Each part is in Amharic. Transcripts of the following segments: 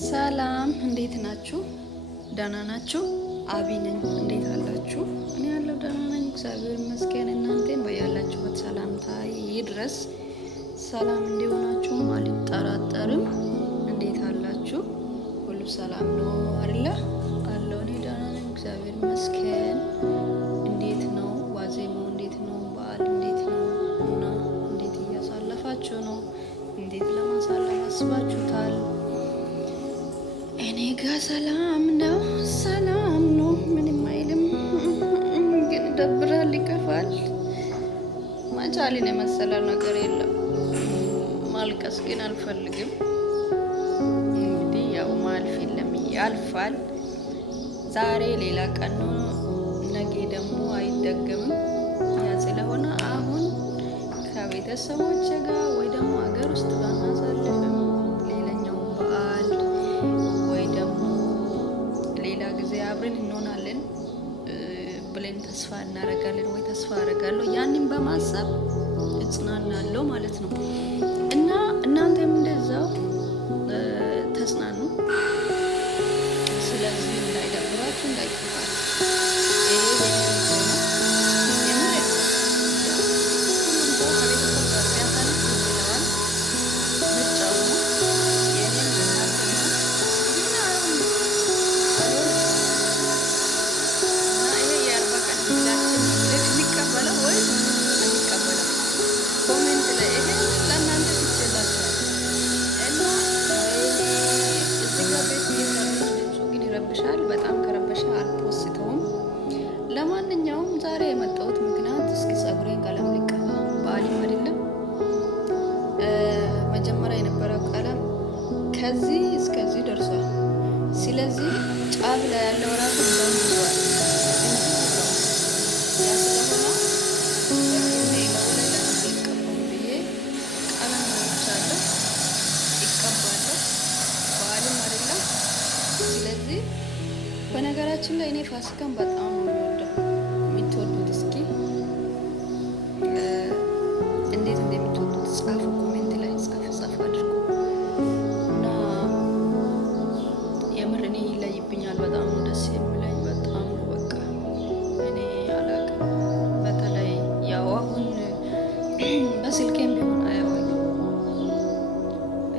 ሰላም እንዴት ናችሁ? ደህና ናችሁ? አቢ ነኝ። እንዴት አላችሁ? እኔ ያለው ደህና ነኝ፣ እግዚአብሔር ይመስገን። እናንተም በያላችሁበት ሰላምታ ይድረስ። ሰላም እንዲሆናችሁ አልጠራጠርም። እንዴት አላችሁ? ሁሉ ሰላም ነው አይደለ? አለው እኔ ደህና ነኝ፣ እግዚአብሔር ይመስገን። እንዴት ነው ዋዜማው? እንዴት ነው በዓል? እንዴት ነው እና እንዴት እያሳለፋችሁ ነው? እንዴት ለማሳለፍ አስባችሁታል? እኔ ጋ ሰላም ነው፣ ሰላም ነው፣ ምንም አይልም። ግን ይደብራል፣ ይከፋል። መቻልን የመሰለ ነገር የለም። ማልቀስ ግን አልፈልግም። እንግዲህ ያው ማልፍ የለም፣ ያልፋል። ዛሬ ሌላ ቀን ነው፣ ነገ ደግሞ አይደገምም። ያ ስለሆነ አሁን ከቤተሰቦች ጋር ወይ ደግሞ ሀገር ውስጥ ባናሳልፍም ሌላኛው በዓል ወይ ደግሞ ሌላ ጊዜ አብረን እንሆናለን ብለን ተስፋ እናደርጋለን፣ ወይ ተስፋ አደርጋለሁ። ያንን በማሰብ እጽናናለሁ ማለት ነው። እና እናንተም እንደዛው ተጽናኑ። ስለዚህ እንዳይደብራችሁ፣ እንዳይከፋችሁ በጣም ከረበሻ አልፖስተውም። ለማንኛውም ዛሬ የመጣሁት ምክንያት እስኪ ጸጉሬን ቀለም ልቀባ፣ በዓልም አይደለም። መጀመሪያ የነበረው ቀለም ከዚህ እስከዚህ ደርሷል። ስለዚህ ጫፍ ላይ ያለው ራሱ እንደምዟል ስለዚህ በነገራችን ላይ እኔ ፋሲካን በጣም ነው የምወደው። የምትወዱት እስኪ እንዴት እንደምትወዱት ጻፉ፣ ኮሜንት ላይ ጻፍ አድርጉ። እና የምር እኔ ይለይብኛል፣ በጣም ነው ደስ የሚለኝ፣ በጣም ነው በቃ እኔ አላውቅም። በተለይ ያው አሁን በስልኬም ቢሆን አያወኝ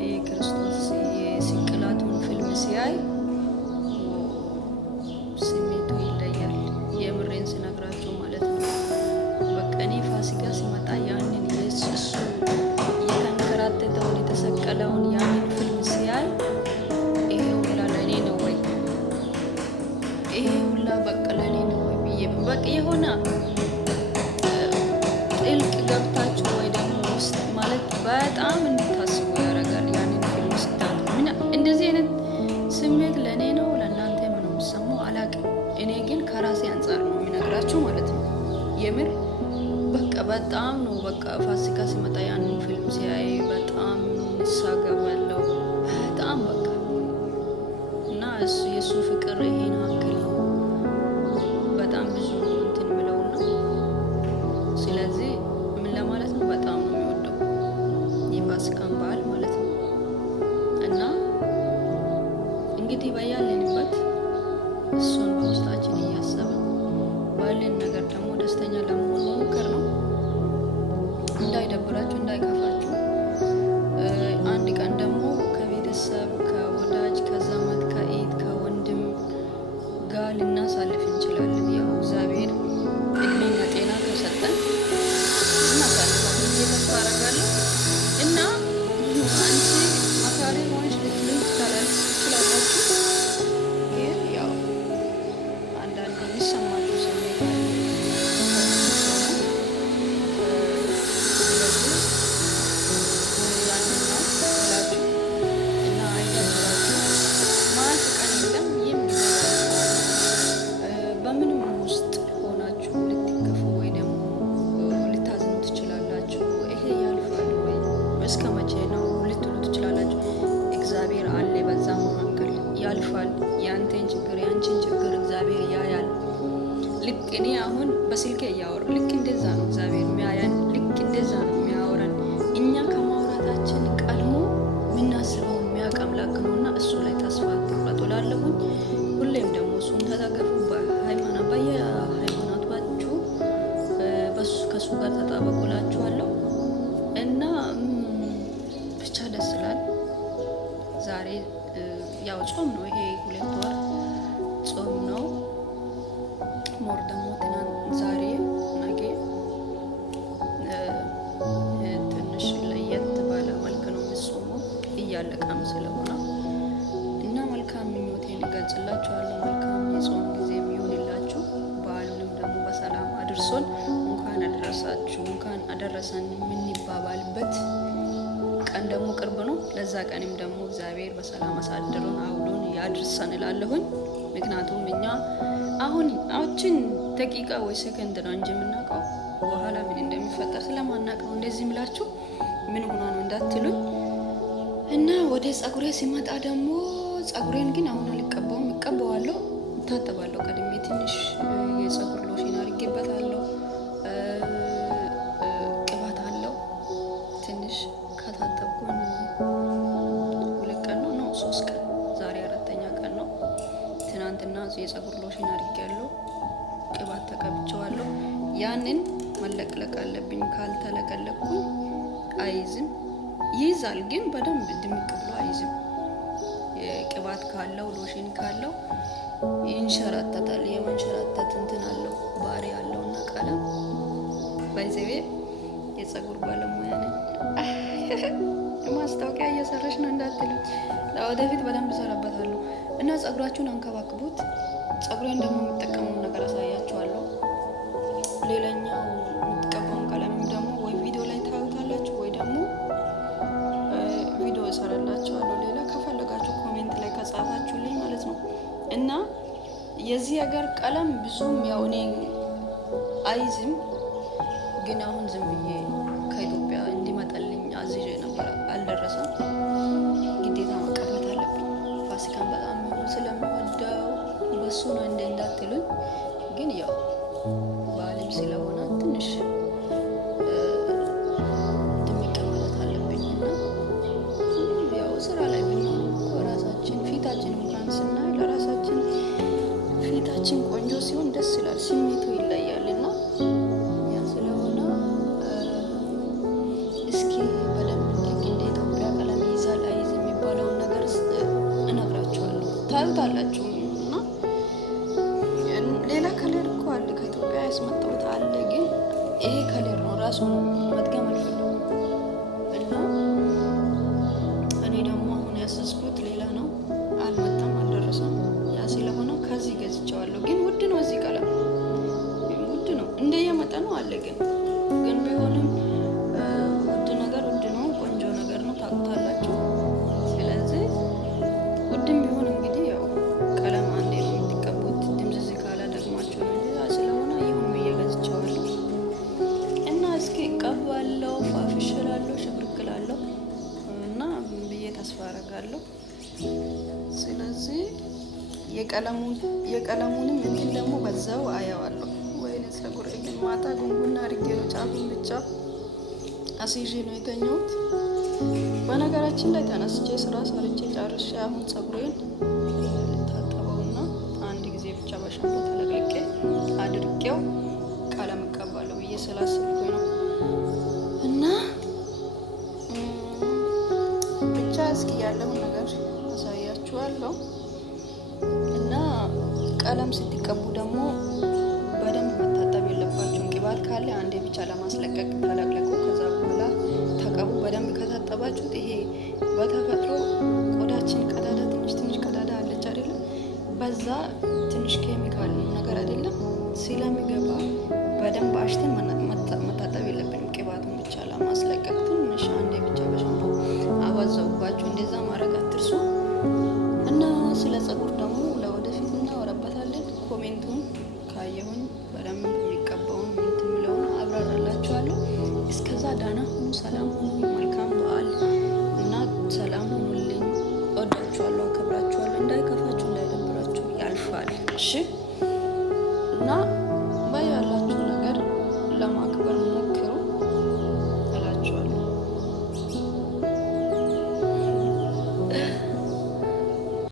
የክርስቶስ የስቅላቱን ፊልም ሲያይ ስሜቱ ይለያል። የምሬን ስነግራቸው ማለት ነው። በቃ እኔ ፋሲካ ሲመጣ ያንን እሱ የተንከራተተውን የተሰቀለውን ያንን ፊልም ሲያይ ይሄ ሁላ ለእኔ ነው ወይ ይሄ ሁላ በቃ ለእኔ ነው ወይ ብዬ በቃ የሆነ ጥልቅ ገብታችሁ ወይ ደግሞ ውስጥ ማለት በጣም እንድታስቡ ያደርጋል። ያንን ፊልም ስታዩ እንደዚህ አይነት ስሜት ለእኔ ነው ለእናንተ ምን ነው የሚሰማው አላውቅም። እኔ ግን ከራሴ አንጻር ነው የሚነግራችሁ ማለት ነው። የምር በቃ በጣም ነው በቃ ፋሲካ ሲመጣ ያንን ፊልም ሲያይ በጣም እሳገባለሁ በጣም በቃ እና እሱ የእሱ ፍቅር ይሄን አክል ነው በጣም ብዙ እንትን የምለው ነው። ስለዚህ ምን ለማለት ነው በጣም ነው የሚወደው የፋሲካን በዓል ማለት ነው። እና እንግዲህ በያለንበት እሱን በውስጣችን እያሰብን ባለን ነገር ደግሞ ደስተኛ ለመሆን መሞከር ነው። እንዳይደብራችሁ፣ እንዳይከፋችሁ። አንድ ቀን ደግሞ ከቤተሰብ ከወዳጅ ከዘመድ ከኢድ ከወንድም ጋር ልናሳልፍ እንችላለን። ያው እግዚአብሔር እድሜና ጤና ከሰጠን እናሳልፋለን ብዬ ተስፋ አደርጋለሁ። እና አንቺ መካሪ ሆነች ልትሉኝ ትችላላችሁ። ግን ያው አንዳንድ የሚሰማችሁ ስሜት አለ። ስለዚህ ያንን ነው እላችሁ እና አይደብራችሁ። ማያልፍ ቀን የለም። ይህም በምንም ውስጥ ሆናችሁ ልትከፉ ወይ ደግሞ ልታዝኑ ትችላላችሁ። ይሄ ያልፋል ወይ እስከ መቼ ነው ልትሉ ትችላላችሁ። እግዚአብሔር አለ በዛ መካከል ያልፋል። የአንተን ችግር የአንቺን ችግር እግዚአብሔር ያያል። ልክ እኔ አሁን በስልኬ እያወራ ልክ እንደዛ ነው እግዚአብሔር የሚያያን፣ ልክ እንደዛ ነው የሚያወራን። እኛ ከማውራታችን ቀድሞ የምናስበው የሚያውቅ አምላክ ነውና እሱ ላይ ላይ ተስፋ አትቁረጡ እላለሁኝ። ሁሌም ደግሞ እሱን ተደገፉ። በየሃይማኖታችሁ ከእሱ ጋር ተጣበቁላችኋለሁ እና ብቻ ደስ ይላል። ዛሬ ያው ጾም ነው፣ ይሄ 2 ወር ጾም ነው። ሞር ደግሞ ዛሬ ነገ ትንሽ ለየት ባለ መልክ ነው የምጾመው እያለቀም ስለሆነ እና መልካም ምኞቴን እገልጽላችኋለሁ። መልካም የጾም ጊዜ የሚሆንላችሁ፣ በዓሉንም ደግሞ በሰላም አድርሶን እንኳን አደረሳችሁ እንኳን አደረሰን የምንባባልበት ቀን ደግሞ ቅርብ ነው። ለዛ ቀንም ደግሞ እግዚአብሔር በሰላም አሳድሮን አውሎን ያድርሰን እላለሁኝ። ምክንያቱም እኛ አሁን ደቂቃ ወይ ሰከንድ ነው እንጂ የምናውቀው በኋላ ምን እንደሚፈጠር ስለማናውቀው እንደዚህ ምላችሁ ምን ሆና ነው እንዳትሉኝ። እና ወደ ጸጉሬ ሲመጣ ደግሞ ጸጉሬን ግን አሁን አልቀባውም፣ እቀባዋለሁ፣ እታጠባለሁ። ቀድሜ ትንሽ የጸጉር ሎሽን አድርጌበታለሁ። ቅባት አለው ትንሽ ከታጠብኩኝ 2 ቀን ነው 3 ቀን፣ ዛሬ 4ኛ ቀን ነው። ትናንትና የጸጉር ሎሽን አድርጌያለሁ፣ ቅባት ተቀብቼዋለሁ። ያንን መለቅለቅ አለብኝ። ካልተለቀለቅኩኝ አይዝም። ይይዛል ግን በደንብ ድምቅ ብሎ አይዝም። ቅባት ካለው ሎሽን ካለው ይንሸራተታል። የመንሸራተት እንትን አለው ባህሪ ያለው እና ቀለም ባይዘቤ የጸጉር ባለሙያ ነኝ። ማስታወቂያ እየሰራሽ ነው እንዳትሉ፣ ለወደፊት በደንብ እሰራበታለሁ። እና ጸጉራችሁን አንከባክቡት። ጸጉሬን ደግሞ የምጠቀመውን ነገር አሳያችኋለሁ። ሌላኛው የምትቀባውን ቀለምም ደግሞ ወይ ቪዲዮ ላይ ታዩታላችሁ ወይ ደግሞ ቪዲዮ እሰራላችኋለሁ። ሌላ ከፈለጋችሁ ኮሜንት ላይ ከጻፋችሁልኝ ማለት ነው። እና የዚህ ሀገር ቀለም ብዙም ያው እኔ አይዝም፣ ግን አሁን ዝም ብዬ ከኢትዮጵያ እንዲመጣልኝ አዝዤ ነበር፣ አልደረሰም። ግዴታ መቀባት አለብኝ። ፋሲካን በጣም ስለምወደው በሱ ነው እንዳትሉኝ፣ ግን ያው በዓለም ስለሆነ ትንሽ ድምቅ ማለት አለብኝ እና ያው ስራ ላይ ብንሆን እኮ ራሳችን ፊታችን እንኳን ስናይ ለራሳችን ፊታችን ቆንጆ ሲሆን ደስ ይላል፣ ስሜቱ ይለያል። እና ያ ስለሆነ እስኪ በደንብ እንደ ኢትዮጵያ ቀለም ይይዛል አይዝ የሚባለውን ነገር እነግራችኋለሁ፣ ታዩታላችሁ። እና ሌላ ከለር እኮ አለ ከኢትዮጵያ ያስመጣሁት አለ፣ ግን ይሄ ከለር ነው ራሱ መድገም አልፈልግም። እና እኔ ደግሞ አሁን ያሰስኩት ሌላ ነው፣ አልመጣም፣ አልደረሰም። ያ ስለሆነ ከዚህ ገዝቼዋለሁ፣ ግን ውድ ነው። እዚህ ቀለም ውድ ነው፣ እንደየመጠኑ አለ። ግን ቢሆንም ውድ ነገር ውድ ነው፣ ቆንጆ ነገር ነው፣ ታውቁታላችሁ። ስለዚህ ውድም ቢሆን እንግዲህ ያው ቀለም አንዴ ነው የምትቀቡት፣ ድምዝዝ ካላ ደግማችሁ ነው። ያ ስለሆነ ይሁን ብዬ ገዝቼዋለሁ እና እስኪ እቀባለሁ፣ ፋፍሽላለሁ፣ ሽብርክላለሁ እና ብዬ ተስፋ አደርጋለሁ። ስለዚህ የቀለሙንም እንትን ደግሞ በዛው አየዋለሁ። ወይኔ ጸጉሬ ግን ማታ ጉንጉና አድርጌ ነው ጫፉን ብቻ አስይዤ ነው የተኛሁት። በነገራችን ላይ ተነስቼ ስራ ሰርቼ ጨርሼ አሁን ጸጉሬን ልታጠበውና አንድ ጊዜ ብቻ በሻምፖ ተለቅልቄ አድርቄው ቀለም እቀባለሁ ብዬ ስላሰብኩኝ ነው። እና ብቻ እስኪ ያለውን ነገር አሳያችኋለሁ። እና ቀለም ስትቀቡ ደግሞ በደንብ መታጠብ የለባችሁም። ቅባት ካለ አንዴ ብቻ ለማስለቀቅ ተለቅለቁ፣ ከዛ በኋላ ተቀቡ። በደንብ ከታጠባችሁት ይሄ በተፈጥሮ ቆዳችን ቀዳዳ ትንሽ ቀዳዳ አለች አይደለም፣ በዛ ትንሽ ኬሚካል ነገር አይደለም ስለሚገባ በደንብ አሽተን መታጠብ የለብንም። ቅባቱን ብቻ ለማስለቀቅ ትንሽ አንዴ ብቻ በሻምፖ አባዛውባችሁ፣ እንደዛ ማድረግ አትርሱ። እና ስለ ጸጉር ደግሞ ለወደፊት እናወራበታለን። ኮሜንቱን ካየሁኝ በደንብ የሚቀባውን የምለውን አብራራላችኋለሁ። እስከዛ ዳና ሁኑ፣ ሰላም ሁኑ፣ መልካም በዓል እና ሰላም ሁኑልኝ። ወዳችኋለሁ፣ አከብራችኋለሁ። እንዳይከፋችሁ፣ እንዳይደብራችሁ፣ ያልፋል። እሺ እና